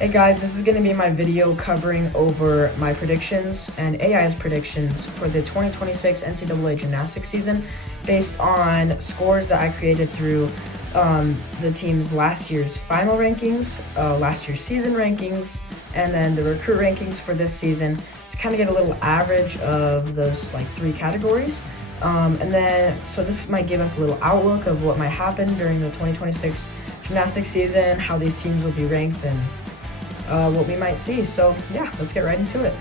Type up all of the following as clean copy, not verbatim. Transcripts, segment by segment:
Hey guys, this is going to be my video covering over my predictions and AI's predictions for the 2026 NCAA Gymnastics season based on scores that I created through the team's last year's final rankings, last year's season rankings, and then the recruit rankings for this season to kind of get a little average of those like three categories. So this might give us a little outlook of what might happen during the 2026 gymnastics season, how these teams will be ranked, and what we might see. So yeah, let's get right into it.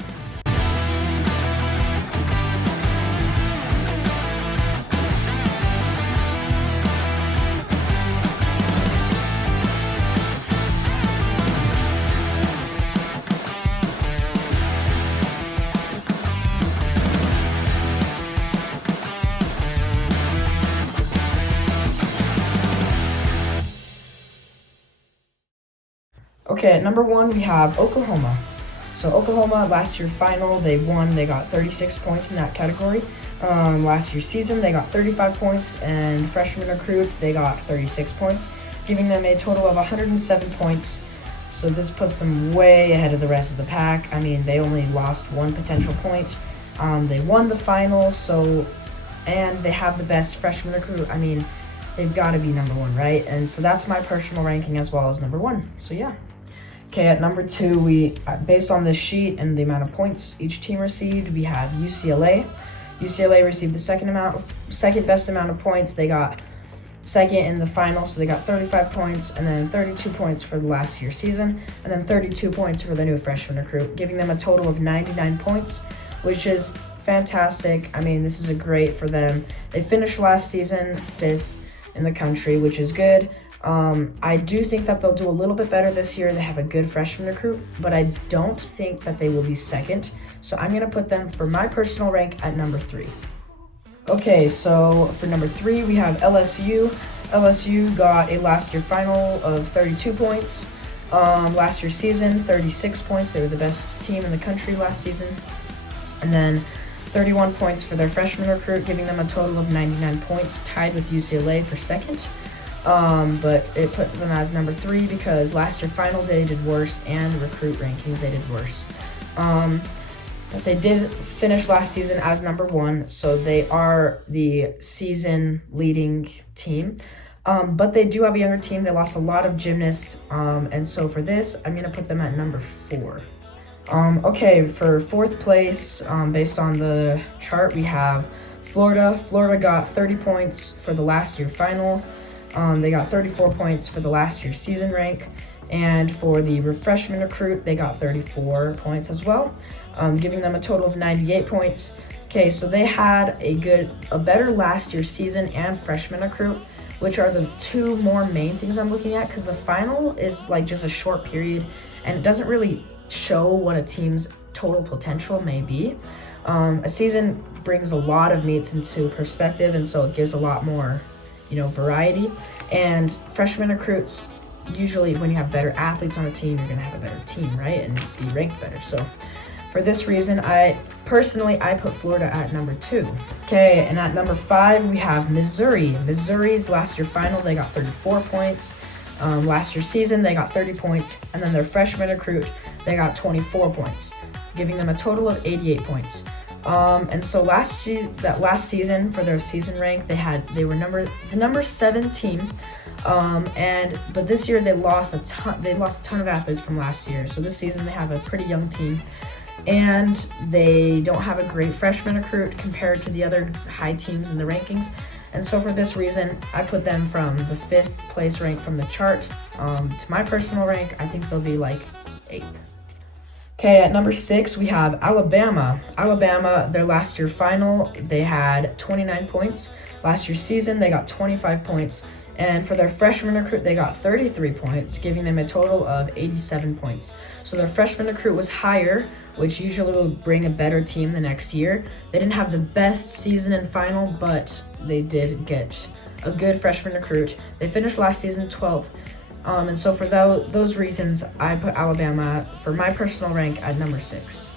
Okay, at number one, we have Oklahoma. So Oklahoma, last year final, they won. They got 36 points in that category. Last year's season, they got 35 points, and freshman recruit, they got 36 points, giving them a total of 107 points. So this puts them way ahead of the rest of the pack. I mean, they only lost one potential point. They won the final, and they have the best freshman recruit. I mean, they've got to be number one, right? And so that's my personal ranking as well as number one. So yeah. Okay, at number two, we based on this sheet and the amount of points each team received, we have UCLA. UCLA received the second best amount of points. They got second in the final, so they got 35 points, and then 32 points for the last year's season, and then 32 points for the new freshman recruit, giving them a total of 99 points, which is fantastic. I mean, this is great for them. They finished last season 5th in the country, which is good. I do think that they'll do a little bit better this year. They have a good freshman recruit, but I don't think that they will be second. So I'm going to put them, for my personal rank, at number 3. Okay, so for number 3, we have LSU. LSU got a last year final of 32 points. Last year's season, 36 points. They were the best team in the country last season. And then 31 points for their freshman recruit, giving them a total of 99 points, tied with UCLA for second. But it put them as number 3 because last year final they did worse, and recruit rankings they did worse. But they did finish last season as number 1, so they are the season leading team. But they do have a younger team. They lost a lot of gymnasts, and so for this, I'm gonna put them at number 4. Okay, for 4th place, based on the chart, we have Florida. Florida got 30 points for the last year final. They got 34 points for the last year's season rank, and for the freshman recruit, they got 34 points as well, giving them a total of 98 points. Okay, so they had a better last year's season and freshman recruit, which are the two more main things I'm looking at, because the final is like just a short period, and it doesn't really show what a team's total potential may be. A season brings a lot of meets into perspective, and so it gives a lot more variety. And freshman recruits, usually when you have better athletes on a team, you're going to have a better team, right? And be ranked better. So for this reason, I put Florida at number 2. Okay, and at number 5, we have Missouri. Missouri's last year final, they got 34 points. Last year's season, they got 30 points. And then their freshman recruit, they got 24 points, giving them a total of 88 points. And so last season, for their season rank, they were the number 7 team. But this year they lost a ton of athletes from last year. So this season they have a pretty young team, and they don't have a great freshman recruit compared to the other high teams in the rankings. And so for this reason, I put them from the 5th place rank from the chart to my personal rank. I think they'll be like 8th. Okay, at number 6, we have Alabama. Alabama, their last year final, they had 29 points. Last year's season, they got 25 points. And for their freshman recruit, they got 33 points, giving them a total of 87 points. So their freshman recruit was higher, which usually will bring a better team the next year. They didn't have the best season and final, but they did get a good freshman recruit. They finished last season 12th. And so for those reasons, I put Alabama, for my personal rank, at number 6.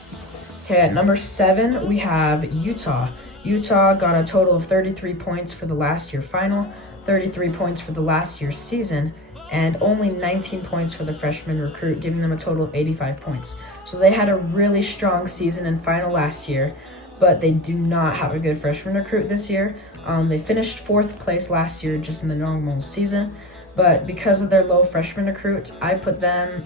Okay, at number 7, we have Utah. Utah got a total of 33 points for the last year final, 33 points for the last year's season, and only 19 points for the freshman recruit, giving them a total of 85 points. So they had a really strong season and final last year, but they do not have a good freshman recruit this year. They finished 4th place last year just in the normal season, but because of their low freshman recruit, I put them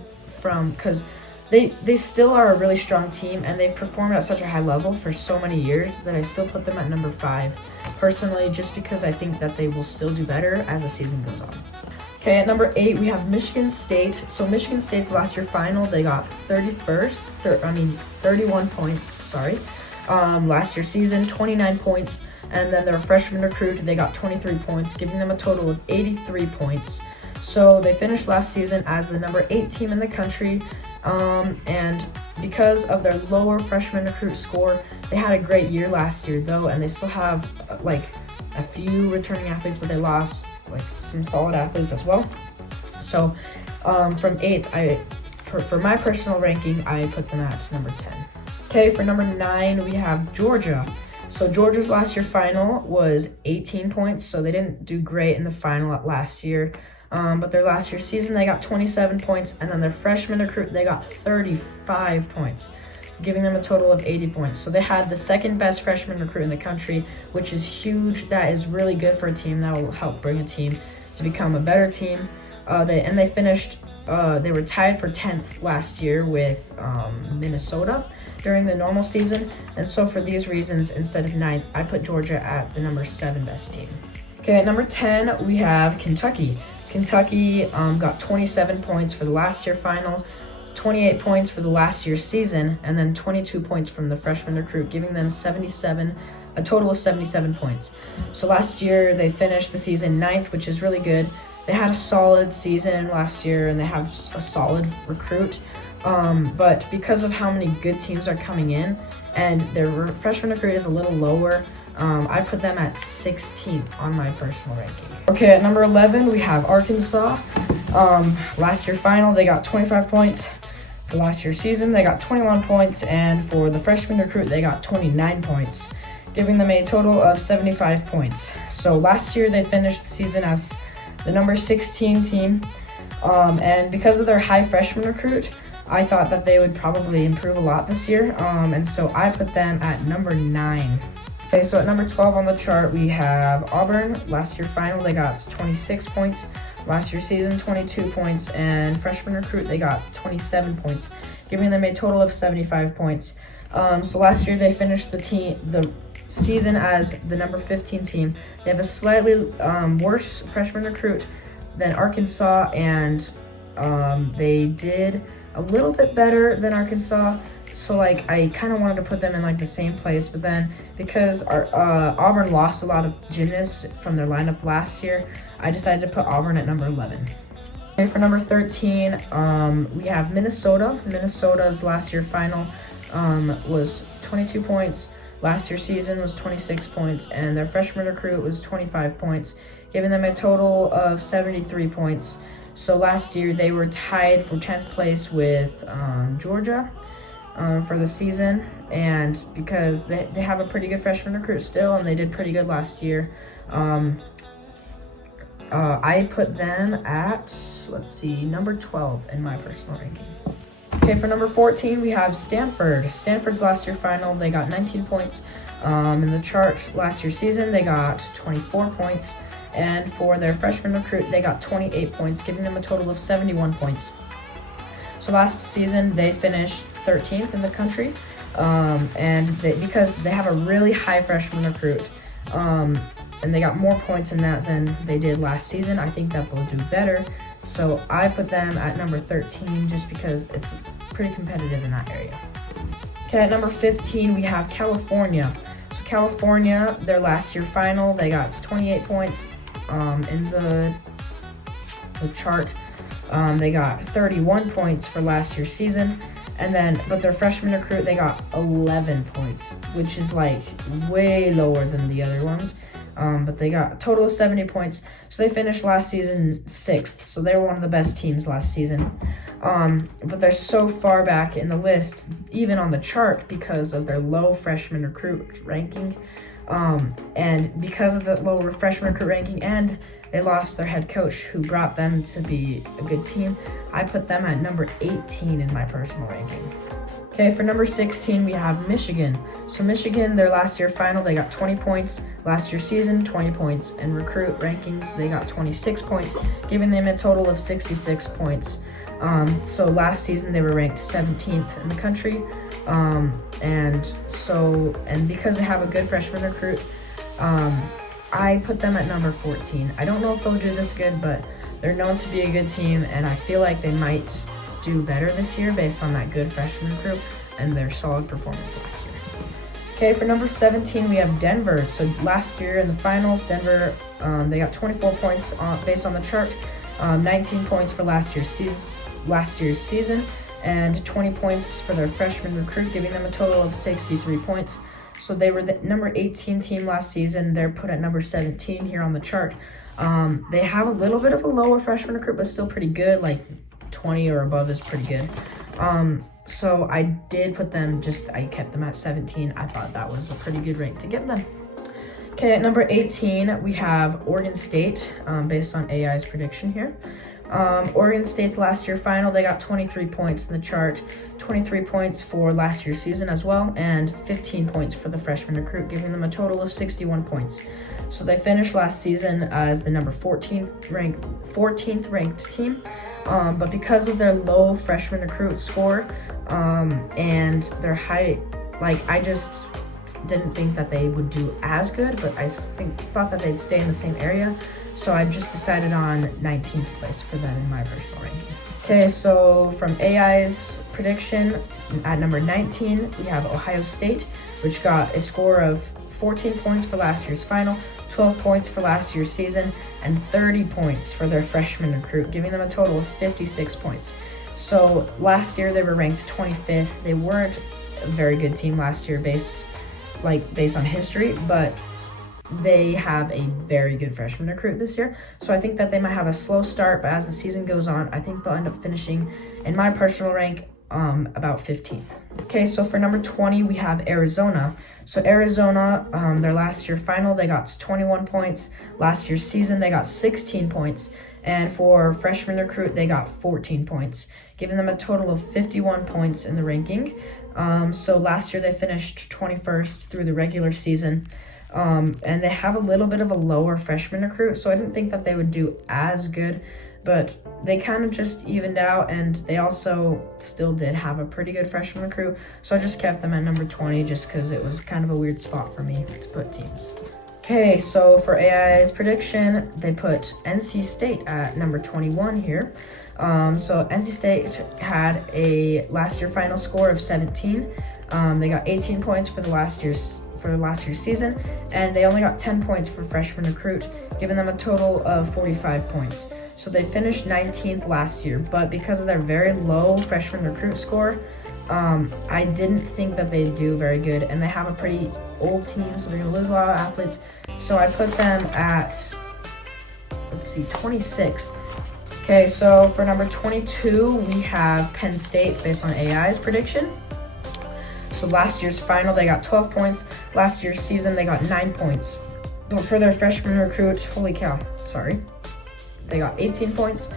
because they still are a really strong team, and they've performed at such a high level for so many years that I still put them at number 5, personally, just because I think that they will still do better as the season goes on. Okay, at number 8, we have Michigan State. So Michigan State's last year final, they got 31 points, last year's season, 29 points, and then their freshman recruit, they got 23 points, giving them a total of 83 points. So they finished last season as the number 8 team in the country, and because of their lower freshman recruit score, they had a great year last year though, and they still have a few returning athletes, but they lost some solid athletes as well. So from 8th, for my personal ranking, I put them at number 10. Okay, for number 9, we have Georgia. So Georgia's last year final was 18 points, so they didn't do great in the final at last year. But their last year season, they got 27 points, and then their freshman recruit, they got 35 points, giving them a total of 80 points. So they had the second best freshman recruit in the country, which is huge. That is really good for a team. That will help bring a team to become a better team. They finished, they were tied for 10th last year with Minnesota during the normal season. And so for these reasons, instead of 9th, I put Georgia at the number 7 best team. Okay, at number 10, we have Kentucky. Kentucky got 27 points for the last year final, 28 points for the last year's season, and then 22 points from the freshman recruit, giving them a total of 77 points. So last year they finished the season 9th, which is really good. They had a solid season last year, and they have a solid recruit. But because of how many good teams are coming in, and their freshman recruit is a little lower, I put them at 16th on my personal ranking. Okay, at number 11, we have Arkansas. Last year final, they got 25 points. For last year's season, they got 21 points, and for the freshman recruit, they got 29 points, giving them a total of 75 points. So last year, they finished the season as the number 16 team, and because of their high freshman recruit, I thought that they would probably improve a lot this year, and so I put them at number 9. Okay, so at number 12 on the chart, we have Auburn. Last year final, they got 26 points. Last year's season, 22 points. And freshman recruit, they got 27 points, giving them a total of 75 points. So last year, they finished the season as the number 15 team. They have a slightly worse freshman recruit than Arkansas, and they did a little bit better than Arkansas. So I kind of wanted to put them in the same place, but then because Auburn lost a lot of gymnasts from their lineup last year, I decided to put Auburn at number 11. Okay, for number 13, we have Minnesota. Minnesota's last year final was 22 points. Last year's season was 26 points, and their freshman recruit was 25 points, giving them a total of 73 points. So last year they were tied for 10th place with Georgia for the season, and because they have a pretty good freshman recruit still, and they did pretty good last year, I put them at, number 12 in my personal ranking. Okay, for number 14, we have Stanford. Stanford's last year final, they got 19 points. In the chart last year's season, they got 24 points. And for their freshman recruit, they got 28 points, giving them a total of 71 points. So last season, they finished 13th in the country. Because they have a really high freshman recruit, and they got more points in that than they did last season, I think that they'll do better. So I put them at number 13 just because it's pretty competitive in that area. Okay, at number 15, we have California. So California, their last year final, they got 28 points. In the chart, they got 31 points for last year's season, but their freshman recruit, they got 11 points, which is way lower than the other ones. But they got a total of 70 points. So they finished last season 6th. So they were one of the best teams last season. But they're so far back in the list, even on the chart, because of their low freshman recruit ranking. And because of the lower freshman recruit ranking, and they lost their head coach who brought them to be a good team, I put them at number 18 in my personal ranking. Okay, for number 16, we have Michigan. So Michigan, their last year final, they got 20 points. Last year season, 20 points. And recruit rankings, they got 26 points, giving them a total of 66 points. So last season, they were ranked 17th in the country. And because they have a good freshman recruit, I put them at number 14. I don't know if they'll do this good, but they're known to be a good team, and I feel like they might do better this year based on that good freshman recruit and their solid performance last year. Okay, for number 17, we have Denver. So last year in the finals, Denver, they got 24 points based on the chart, 19 points for last year's season, and 20 points for their freshman recruit, giving them a total of 63 points. So they were the number 18 team last season. They're put at number 17 here on the chart. They have a little bit of a lower freshman recruit, but still pretty good, like 20 or above is pretty good. So I did put them, I kept them at 17. I thought that was a pretty good rank to give them. Okay, at number 18, we have Oregon State, based on AI's prediction here. Oregon State's last year final, they got 23 points in the chart, 23 points for last year's season as well, and 15 points for the freshman recruit, giving them a total of 61 points. So they finished last season as the number 14th ranked team, but because of their low freshman recruit score and their high, I just didn't think that they would do as good, but I thought that they'd stay in the same area. So I just decided on 19th place for them in my personal ranking. Okay, so from AI's prediction, at number 19, we have Ohio State, which got a score of 14 points for last year's final, 12 points for last year's season, and 30 points for their freshman recruit, giving them a total of 56 points. So last year they were ranked 25th. They weren't a very good team last year based on history, but they have a very good freshman recruit this year. So I think that they might have a slow start, but as the season goes on, I think they'll end up finishing, in my personal rank, about 15th. Okay, so for number 20, we have Arizona. So Arizona, their last year final, they got 21 points. Last year's season, they got 16 points. And for freshman recruit, they got 14 points, giving them a total of 51 points in the ranking. So last year, they finished 21st through the regular season. And they have a little bit of a lower freshman recruit, so I didn't think that they would do as good, but they kind of just evened out, and they also still did have a pretty good freshman recruit, so I just kept them at number 20 just because it was kind of a weird spot for me to put teams. Okay, so for AI's prediction, they put NC State at number 21 here. So NC State had a last year final score of 17. They got 18 points for last year's season, and they only got 10 points for freshman recruit, giving them a total of 45 points. So they finished 19th last year, but because of their very low freshman recruit score, I didn't think that they'd do very good, and they have a pretty old team, so they're going to lose a lot of athletes. So I put them at, 26th. Okay, so for number 22, we have Penn State based on AI's prediction. So last year's final, they got 12 points. Last year's season, they got 9 points. But for their freshman recruit, they got 18 points,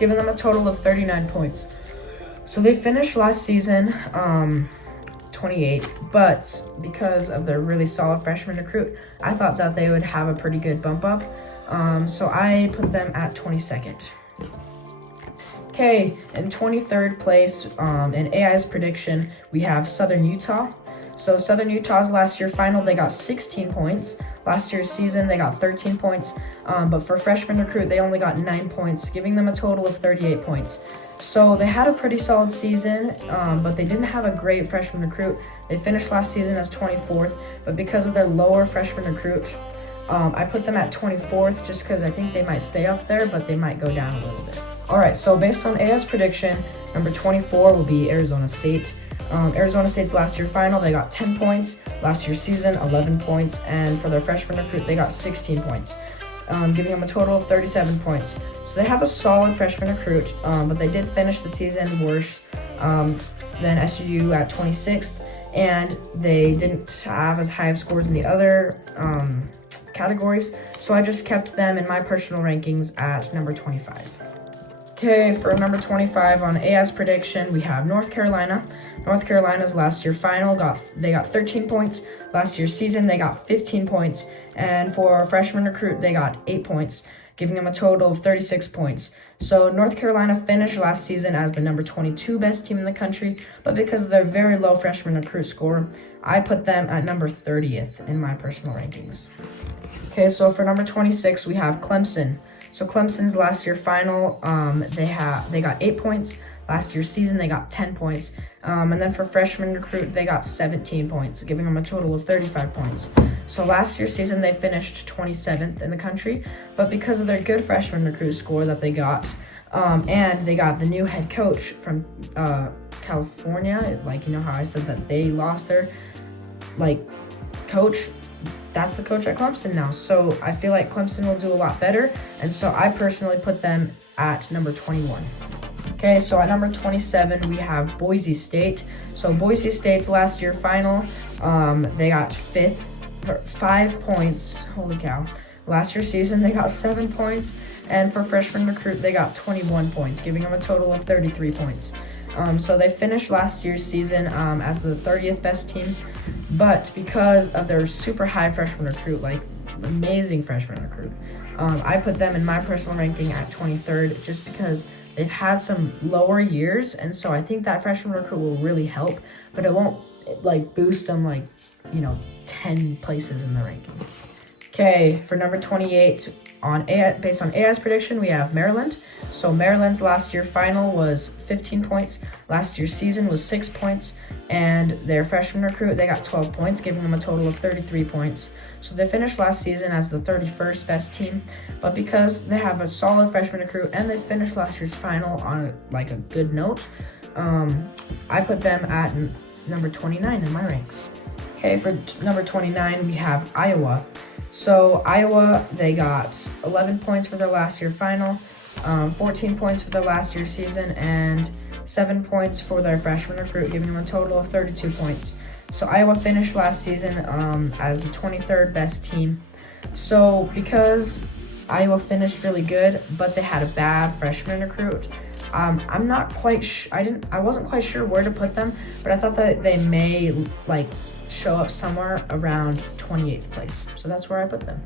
giving them a total of 39 points. So they finished last season 28th, but because of their really solid freshman recruit, I thought that they would have a pretty good bump up. So I put them at 22nd. Okay, in 23rd place, in AI's prediction, we have Southern Utah. So Southern Utah's last year final, they got 16 points. Last year's season, they got 13 points. But for freshman recruit, they only got 9 points, giving them a total of 38 points. So they had a pretty solid season, but they didn't have a great freshman recruit. They finished last season as 24th, but because of their lower freshman recruit, I put them at 24th just because I think they might stay up there, but they might go down a little bit. All right, so based on AI's prediction, number 24 will be Arizona State. Arizona State's last year final, they got 10 points. Last year's season, 11 points. And for their freshman recruit, they got 16 points, giving them a total of 37 points. So they have a solid freshman recruit, but they did finish the season worse than SUU at 26th. and they didn't have as high of scores in the other categories, so I just kept them in my personal rankings at number 25. Okay, for number 25 on AI's prediction, we have North Carolina. North Carolina's last year final got 13 points. Last year's season, they got 15 points. And for freshman recruit, they got 8 points, giving them a total of 36 points. So North Carolina finished last season as the number 22 best team in the country, but because of their very low freshman recruit score, I put them at number 30th in my personal rankings. Okay, so for number 26, we have Clemson. So Clemson's last year final, they got 8 points. Last year's season, they got 10 points. And then for freshman recruit, they got 17 points, giving them a total of 35 points. So last year's season, they finished 27th in the country, but because of their good freshman recruit score that they got, and they got the new head coach from California, like, you know how I said that they lost their, coach? That's the coach at Clemson now. So I feel like Clemson will do a lot better, and so I personally put them at number 21. Okay, so at number 27, we have Boise State. So Boise State's last year final, they got 5 points. Holy cow. Last year's season, they got 7 points. And for freshman recruit, they got 21 points, giving them a total of 33 points. So they finished last year's season as the 30th best team. But because of their super high freshman recruit, amazing freshman recruit, I put them in my personal ranking at 23rd just because they've had some lower years, and so I think that freshman recruit will really help, but it won't boost them 10 places in the ranking. Okay, for number 28, based on AI's prediction, we have Maryland. So Maryland's last year final was 15 points. Last year's season was 6 points, and their freshman recruit, they got 12 points, giving them a total of 33 points. So they finished last season as the 31st best team, but because they have a solid freshman recruit and they finished last year's final on a good note, I put them at number 29 in my ranks. Okay, for number 29, we have Iowa. So Iowa, they got 11 points for their last year final, 14 points for their last year season, and 7 points for their freshman recruit, giving them a total of 32 points. So Iowa finished last season as the 23rd best team. So because Iowa finished really good, but they had a bad freshman recruit, I'm not quite I wasn't quite sure where to put them, but I thought that they may show up somewhere around 28th place. So that's where I put them.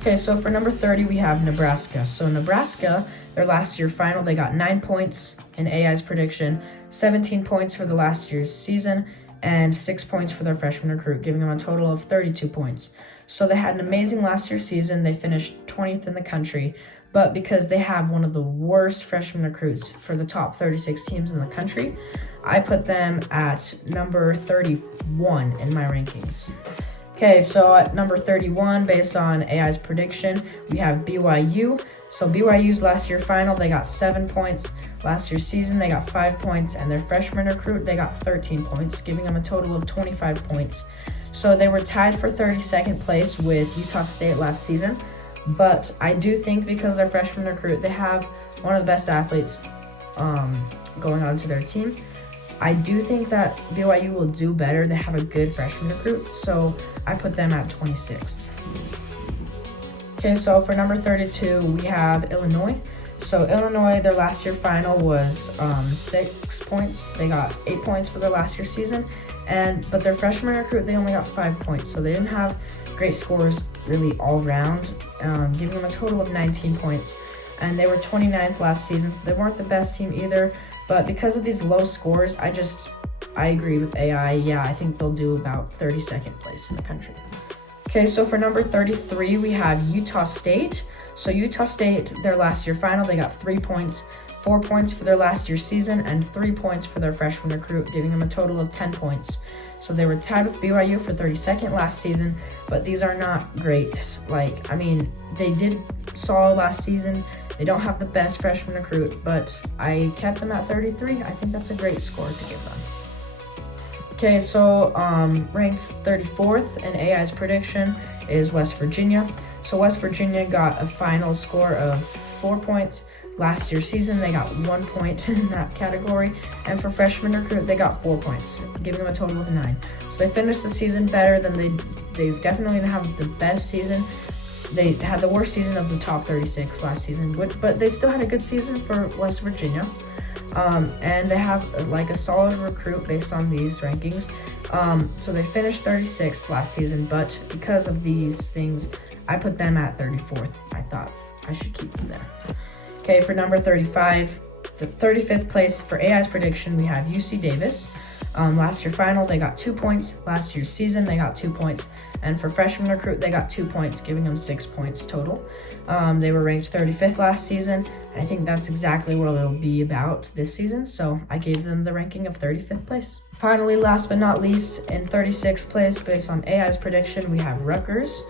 Okay, so for number 30, we have Nebraska. So Nebraska, their last year final, they got 9 points in AI's prediction, 17 points for the last year's season, and 6 points for their freshman recruit, giving them a total of 32 points. So they had an amazing last year's season. They finished 20th in the country, but because they have one of the worst freshman recruits for the top 36 teams in the country, I put them at number 31 in my rankings. Okay, so at number 31, based on AI's prediction, we have BYU. So BYU's last year final, they got 7 points. Last year's season, they got 5 points, and their freshman recruit, they got 13 points, giving them a total of 25 points. So they were tied for 32nd place with Utah State last season, but I do think because their freshman recruit, they have one of the best athletes going on to their team. I do think that BYU will do better. They have a good freshman recruit, so I put them at 26th. Okay, so for number 32, we have Illinois. So Illinois, their last year final was 6 points. They got 8 points for their last year season, but their freshman recruit, they only got 5 points. So they didn't have great scores really all around, giving them a total of 19 points. And they were 29th last season, so they weren't the best team either. But because of these low scores, I agree with AI. Yeah, I think they'll do about 32nd place in the country. Okay, so for number 33, we have Utah State. So Utah State, their last year final, they got 3 points, 4 points for their last year season, and 3 points for their freshman recruit, giving them a total of 10 points. So they were tied with BYU for 32nd last season, but these are not great. They did solid last season. They don't have the best freshman recruit, but I kept them at 33. I think that's a great score to give them. Okay, so ranked 34th in AI's prediction is West Virginia. So West Virginia got a final score of 4 points. Last year's season, they got 1 point in that category. And for freshman recruit, they got 4 points, giving them a total of 9. So they finished the season better than they definitely didn't have the best season. They had the worst season of the top 36 last season, but they still had a good season for West Virginia. And they have like a solid recruit based on these rankings. So they finished 36th last season, but because of these things, I put them at 34th. I thought I should keep them there. Okay, for number 35, the 35th place for AI's prediction, we have UC Davis. Last year final, they got 2 points. Last year's season, they got 2 points. And for freshman recruit, they got 2 points, giving them 6 points total. They were ranked 35th last season. And I think that's exactly what it'll be about this season. So I gave them the ranking of 35th place. Finally, last but not least, in 36th place, based on AI's prediction, we have Rutgers.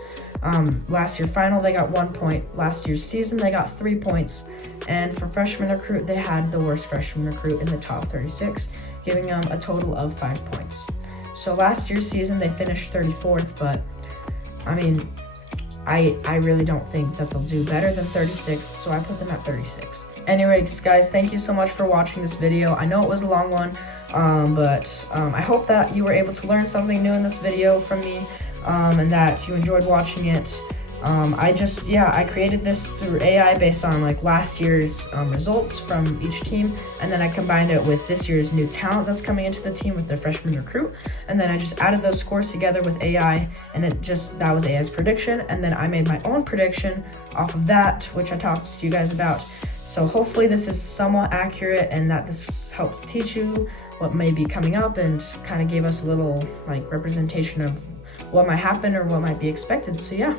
Last year final, they got 1 point. Last year's season, they got 3 points. And for freshman recruit, they had the worst freshman recruit in the top 36, giving them a total of 5 points. So last year's season, they finished 34th, but I mean, I really don't think that they'll do better than 36th, so I put them at 36th. Anyways, guys, thank you so much for watching this video. I know it was a long one, but I hope that you were able to learn something new in this video from me, and that you enjoyed watching it. I created this through AI based on like last year's results from each team, and then I combined it with this year's new talent that's coming into the team with their freshman recruit, and then I just added those scores together with AI, and that was AI's prediction, and then I made my own prediction off of that, which I talked to you guys about. So hopefully this is somewhat accurate, and that this helps teach you what may be coming up, and kind of gave us a little like representation of what might happen or what might be expected. So yeah.